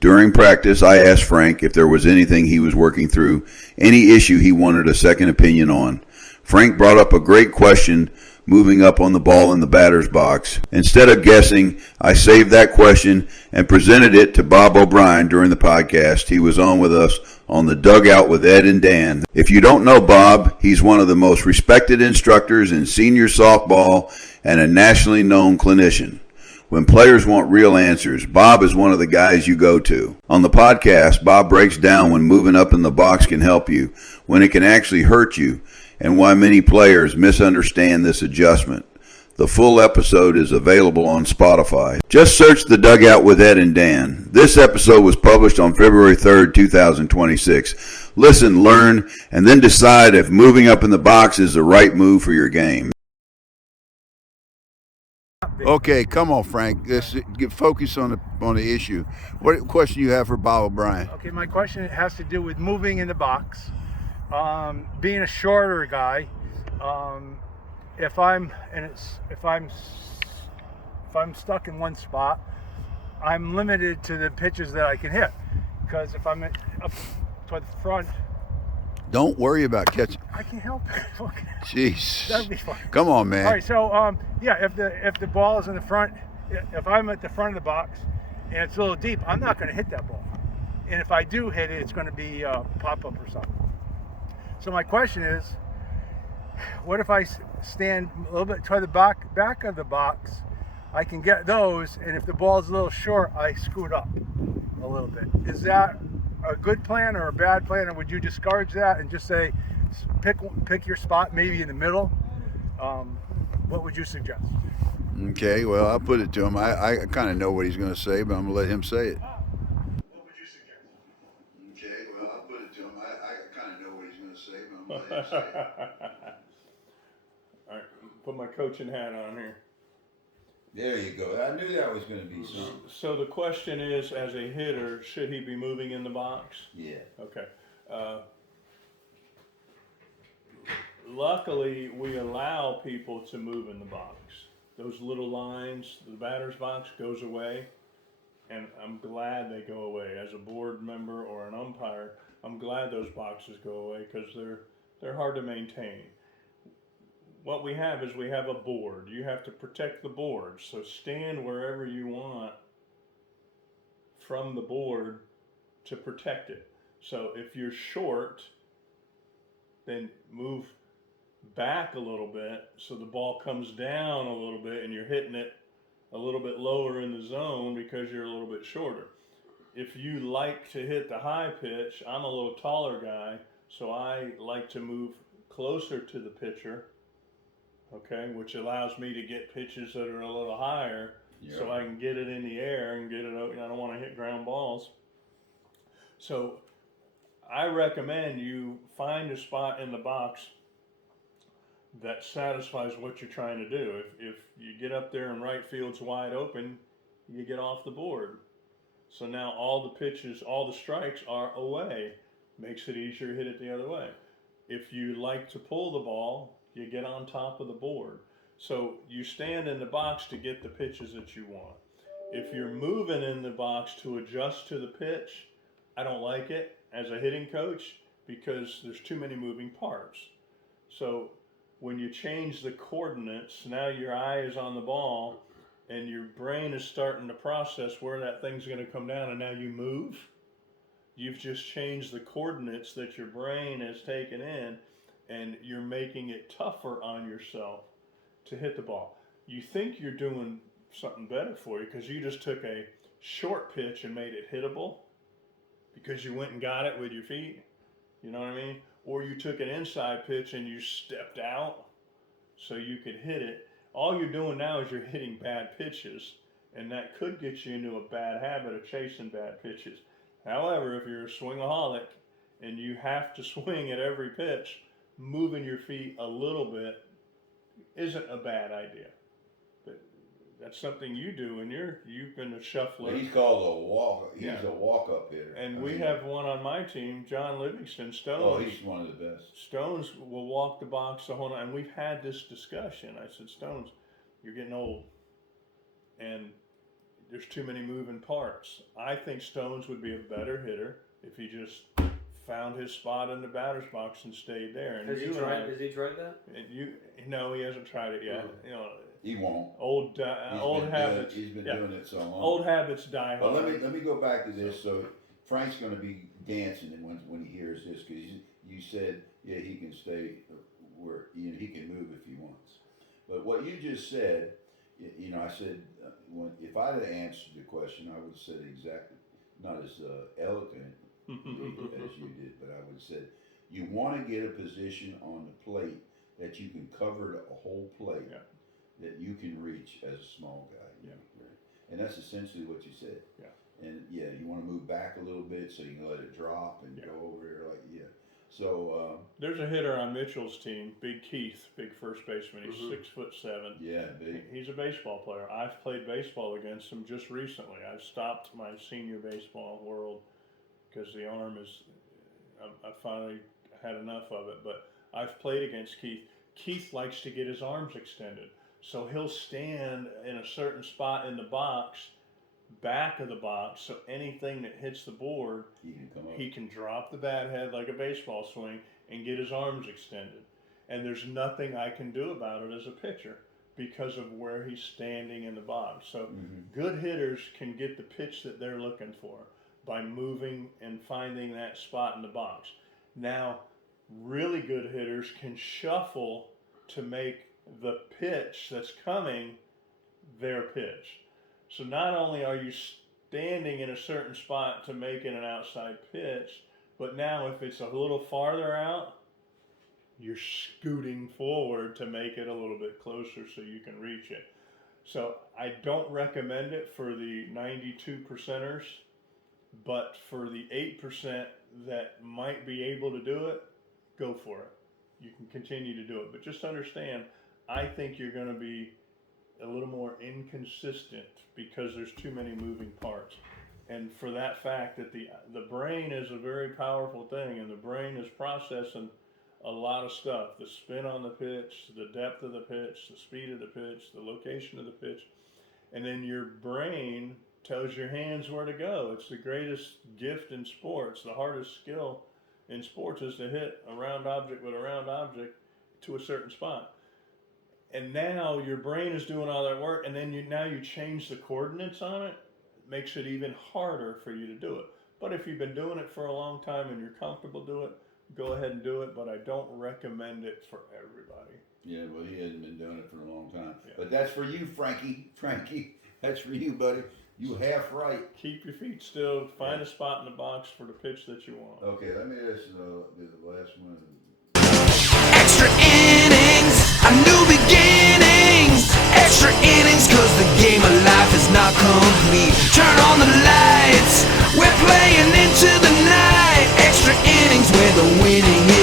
During practice, I asked Frank if there was anything he was working through, any issue he wanted a second opinion on. Frank brought up a great question moving up on the ball in the batter's box. Instead of guessing, I saved that question and presented it to Bob O'Brien during the podcast. He was on with us on the Dugout with Ed and Dan. If you don't know Bob, he's one of the most respected instructors in senior softball and a nationally known clinician. When players want real answers, Bob is one of the guys you go to. On the podcast, Bob breaks down when moving up in the box can help you, when it can actually hurt you, and why many players misunderstand this adjustment. The full episode is available on Spotify. Just search The Dugout with Ed and Dan. This episode was published on February 3rd, 2026. Listen, learn, and then decide if moving up in the box is the right move for your game. Okay, come on, Frank. Let's get focused on the issue. What question you have for Bob O'Brien? Okay, my question has to do with moving in the box. Being a shorter guy, if I'm stuck in one spot, I'm limited to the pitches that I can hit. Because if I'm up toward the front, don't worry about catching. I can't help it. Okay. Jeez. That'd be fun. Come on, man. All right, so if the ball is in the front, if I'm at the front of the box and it's a little deep, I'm not going to hit that ball. And if I do hit it, it's going to be pop up or something. So my question is, what if I stand a little bit toward the back of the box? I can get those, and if the ball is a little short, I scoot up a little bit. Is that a good plan or a bad plan, or would you discourage that and just say pick your spot, maybe in the middle? What would you suggest? Okay, well, I'll put it to him. I kind of know what he's going to say, but I'm going to let him say it. What would you suggest? Okay, well, I'll put it to him. I kind of know what he's going to say, but I'm going to let him say it. All right, put my coaching hat on here. There you go. I knew that was going to be something. So the question is, as a hitter, should he be moving in the box? Yeah. Okay. Luckily, we allow people to move in the box. Those little lines, the batter's box goes away, and I'm glad they go away. As a board member or an umpire, I'm glad those boxes go away because they're hard to maintain. What we have is we have a board. You have to protect the board. So stand wherever you want from the board to protect it. So if you're short, then move back a little bit so the ball comes down a little bit and you're hitting it a little bit lower in the zone because you're a little bit shorter. If you like to hit the high pitch, I'm a little taller guy, so I like to move closer to the pitcher. Okay, which allows me to get pitches that are a little higher, so I can get it in the air and get it out. I don't want to hit ground balls. So I recommend you find a spot in the box that satisfies what you're trying to do. If you get up there and right field's wide open, you get off the board. So now all the pitches, all the strikes are away. Makes it easier to hit it the other way. If you like to pull the ball, you get on top of the board. So you stand in the box to get the pitches that you want. If you're moving in the box to adjust to the pitch, I don't like it as a hitting coach because there's too many moving parts. So when you change the coordinates, now your eye is on the ball and your brain is starting to process where that thing's going to come down, and now you move. You've just changed the coordinates that your brain has taken in, and you're making it tougher on yourself to hit the ball. You think you're doing something better for you because you just took a short pitch and made it hittable because you went and got it with your feet, you know what I mean? Or you took an inside pitch and you stepped out so you could hit it. All you're doing now is you're hitting bad pitches, and that could get you into a bad habit of chasing bad pitches. However, if you're a swingaholic and you have to swing at every pitch, moving your feet a little bit isn't a bad idea. But that's something you do, and you've been a shuffler. He's called a walk. He's a walk-up hitter. And we have one on my team, John Livingston, Stones. Oh, he's one of the best. Stones will walk the box the whole night, and we've had this discussion. I said, Stones, you're getting old, and there's too many moving parts. I think Stones would be a better hitter if he just found his spot in the batter's box and stayed there. And Has he tried that? And no, he hasn't tried it yet. Oh. You know, He won't. old habits. He's been doing it so long. Old habits die hard. But let me go back to this. So Frank's going to be dancing when he hears this, because you said he can stay where he can move if he wants. But what you just said, I said if I'd have answered the question, I would have said exactly, not as eloquent as you did, but I would have said you want to get a position on the plate that you can cover a whole plate. Yeah. That you can reach as a small guy. Yeah. Right? And that's essentially what you said. Yeah. And you want to move back a little bit so you can let it drop and go over here So there's a hitter on Mitchell's team, Big Keith, big first baseman. He's 6'7". Yeah, big. He's a baseball player. I've played baseball against him just recently. I've stopped my senior baseball world because the arm is. I finally had enough of it. But I've played against Keith. Keith likes to get his arms extended. So he'll stand in a certain spot in the box, back of the box, so anything that hits the board, he can drop the bat head like a baseball swing and get his arms extended. And there's nothing I can do about it as a pitcher because of where he's standing in the box. So good hitters can get the pitch that they're looking for by moving and finding that spot in the box. Now, really good hitters can shuffle to make the pitch that's coming their pitch. So not only are you standing in a certain spot to make it an outside pitch, but now if it's a little farther out, you're scooting forward to make it a little bit closer so you can reach it. So I don't recommend it for the 92 percenters, but for the 8% that might be able to do it, go for it. You can continue to do it, but just understand, I think you're going to be a little more inconsistent because there's too many moving parts. And for that fact that the brain is a very powerful thing, and the brain is processing a lot of stuff. The spin on the pitch, the depth of the pitch, the speed of the pitch, the location of the pitch. And then your brain tells your hands where to go. It's the greatest gift in sports. The hardest skill in sports is to hit a round object with a round object to a certain spot. And now your brain is doing all that work, and then you change the coordinates on it. It makes it even harder for you to do it. But if you've been doing it for a long time and you're comfortable doing it, go ahead and do it, but I don't recommend it for everybody. Yeah, well, he hasn't been doing it for a long time. Yeah. But that's for you, Frankie. Frankie, that's for you, buddy. You half right. Keep your feet still. Find a spot in the box for the pitch that you want. Okay, let me ask you the last one. Extra innings, a new beginnings. Extra innings, cause the game of life is not complete. Turn on the lights, we're playing into the night. Extra innings where the winning is